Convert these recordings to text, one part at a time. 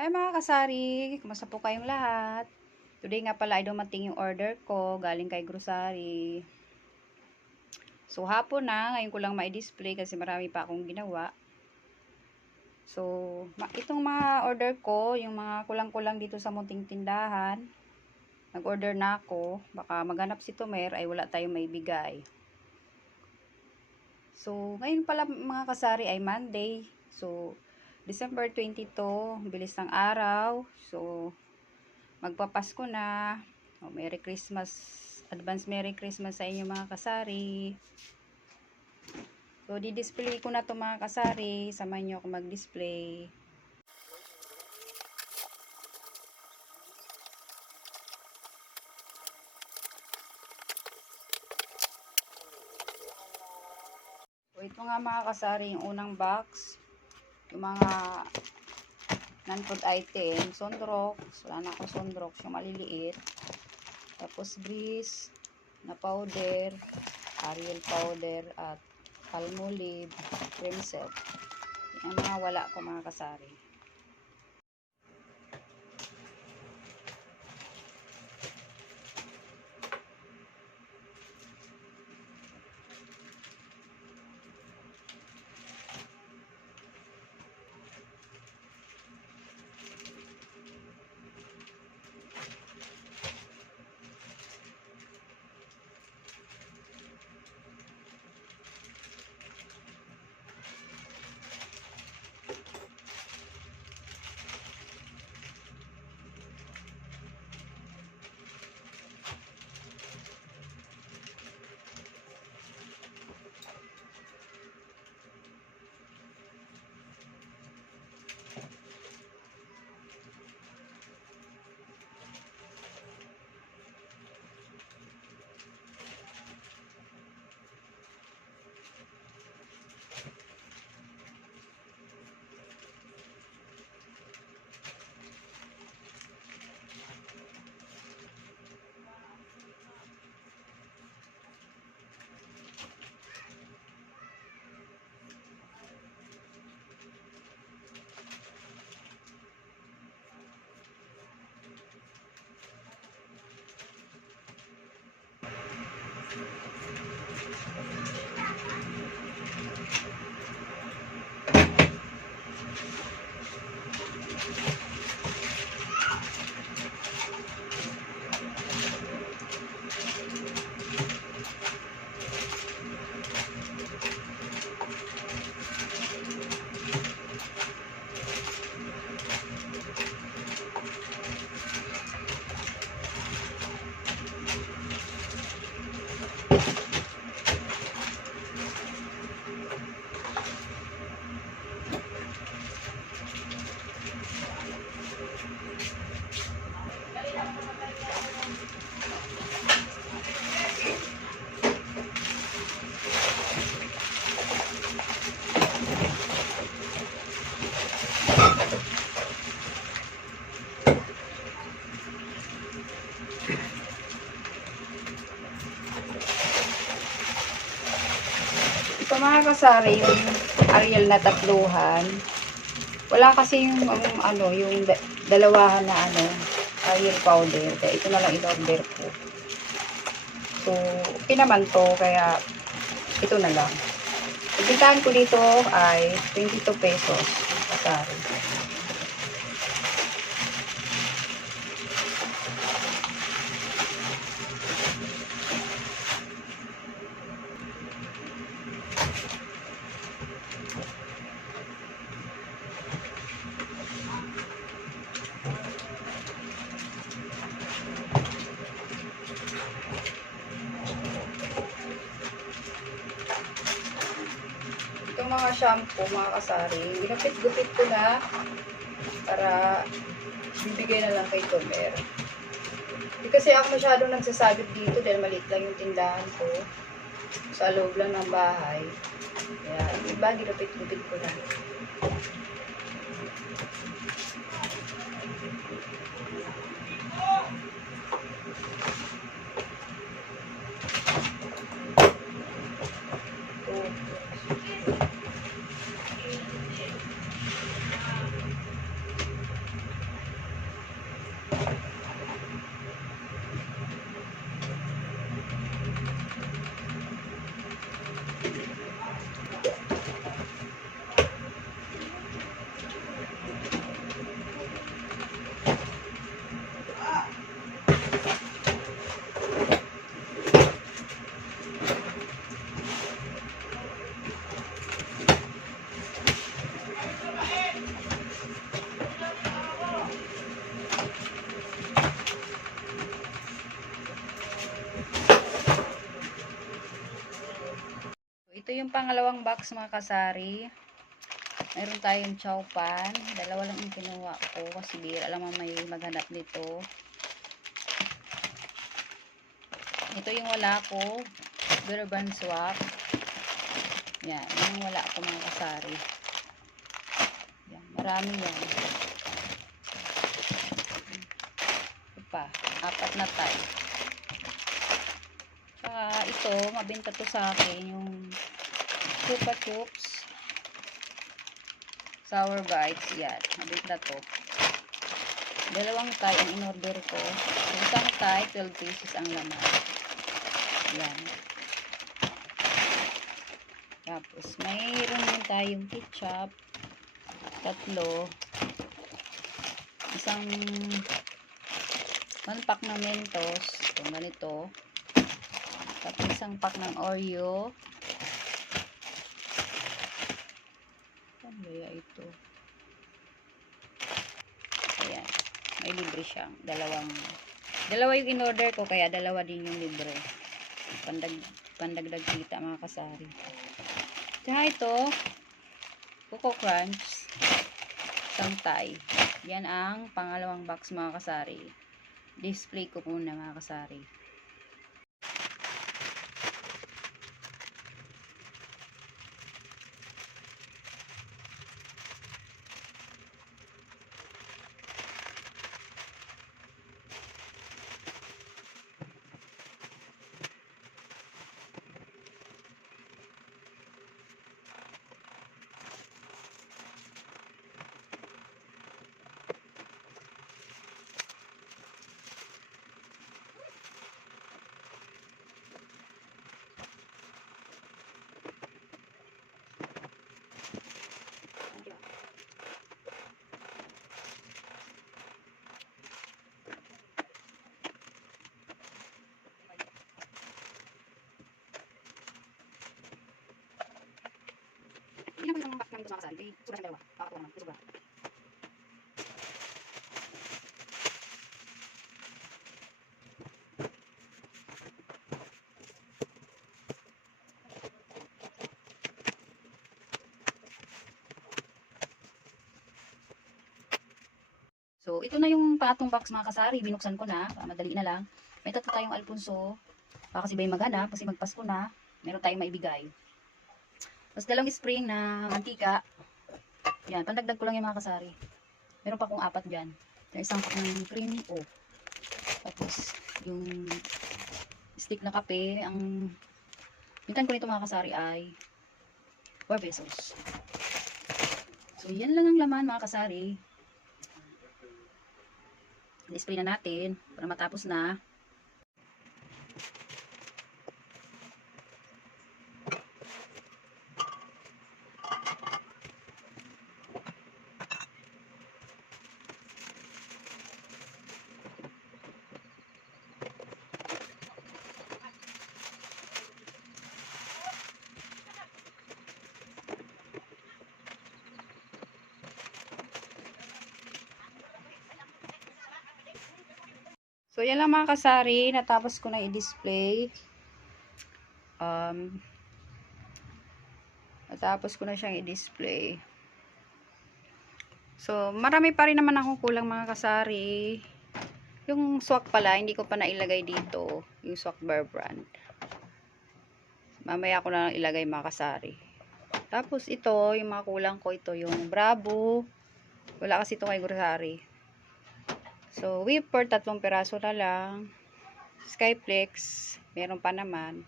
Hi mga kasari, kumusta po kayong lahat? Today nga pala ay dumating yung order ko galing kay grocery. So hapon na, ngayon ko lang ma-display kasi marami pa akong ginawa. So itong mga order ko, yung mga kulang-kulang dito sa munting tindahan, nag-order na ako. Baka maghanap si Tomer ay wala tayong maibigay. So ngayon pala mga kasari ay Monday. So December 22, bilis ng araw. So magpapasko na. Merry Christmas. Advance Merry Christmas sa inyo mga kasari. So di-display ko na to mga kasari. Samahan niyo ako mag-display. So ito nga mga kasari yung unang box. Yung mga non-food item. Sondrox. Wala na akong sondrox. Yung maliliit. Tapos grease na powder, Ariel powder at Palmolive, cream set. Yan ang mga wala ko mga kasari. Ito mga kasari, yung Ariel na tatluhan. Wala kasi yung yung dalawahan na Ariel powder. Kaya ito na lang in-order ko. So, okay naman to. Kaya, ito na lang. Ibintahan ko dito ay 22 pesos. Kasari. Itong mga shampoo, mga kasari, ginupit-gupit ko na para bibigay na lang kay Tomer. Hindi kasi ako masyadong nagsasabit dito dahil maliit lang yung tindahan ko. Sa loob lang ng bahay. Kaya yung iba, ginupit-gupit ko na. yung pangalawang box mga kasari, mayroon tayong chow pan. Dalawa lang yung kinuha ko kasi bira lang may maghanap nito. Ito yung wala ko, beer brand swak. Yan, yung wala ko mga kasari. Yan, marami yan. Ito pa, 4 na tayo. Tsaka ito, mabenta to sa akin, yung Chupa Chups Sour Bites. Yan, mabenta to. Dalawang Thai ang in-order ko. Isang Thai, 12 pieces ang laman. Yan. Tapos, mayroon din tayong ketchup. 3. Isang 1 pack ng Mentos. Itong ganito. Tapos, isang pack ng Oreo. Ano kaya ito? Ayan. May libre siyang. Dalawa yung in-order ko, kaya dalawa din yung libre. Pandagdag kita mga kasari. Tsaka ito, Coco Crunch, isang Thai. Yan ang pangalawang box mga kasari. Display ko muna mga kasari. Hindi na po yung box namin ito mga kasari. Sobra siyang dalawa. Kakatuwa naman. Sobra. So, ito na yung pangatong box mga kasari. Binuksan ko na. Madali na lang. May 3 tayong Alfonso. Baka kasi ba yung maghanap kasi magpasko na. Meron tayong maibigay. Tapos 2 spring na mantika. Yan, pandagdag ko lang yung mga kasari. Meron pa akong 4 dyan. Isang pack ng cream. Oh. Tapos, yung stick na kape. Ang bintan ko nito mga kasari ay 4 pesos. So, yan lang ang laman mga kasari. I-spray na natin para matapos na. So, yan lang mga kasari. Natapos ko na i-display. Natapos ko na siyang i-display. So, marami pa rin naman akong kulang mga kasari. Yung swak pala, hindi ko pa nailagay dito. Yung swak bear brand. Mamaya ko na lang ilagay mga kasari. Tapos ito, yung mga kulang ko, ito yung Bravo. Wala kasi ito kay grocery. So, whipper, 3 piraso na lang. Skyflex, meron pa naman.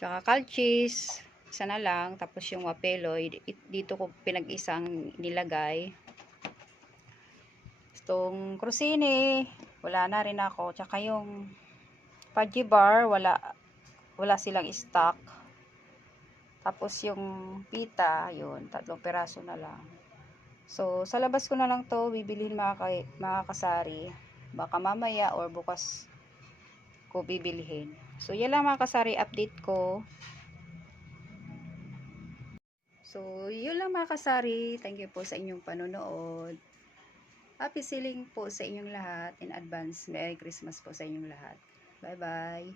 Tsaka Calchis, isa na lang. Tapos yung Wapeloy, dito ko pinag-isang nilagay. Itong Crosini, wala na rin ako. Tsaka yung Fudgy Bar, wala silang stock. Tapos yung pita, yun, 3 piraso na lang. So, sa labas ko na lang to bibilhin mga kasari. Baka mamaya or bukas ko bibilhin. So, yan lang mga kasari update ko. So, yun lang mga kasari. Thank you po sa inyong panonood. Happy selling po sa inyong lahat. In advance, Merry Christmas po sa inyong lahat. Bye-bye.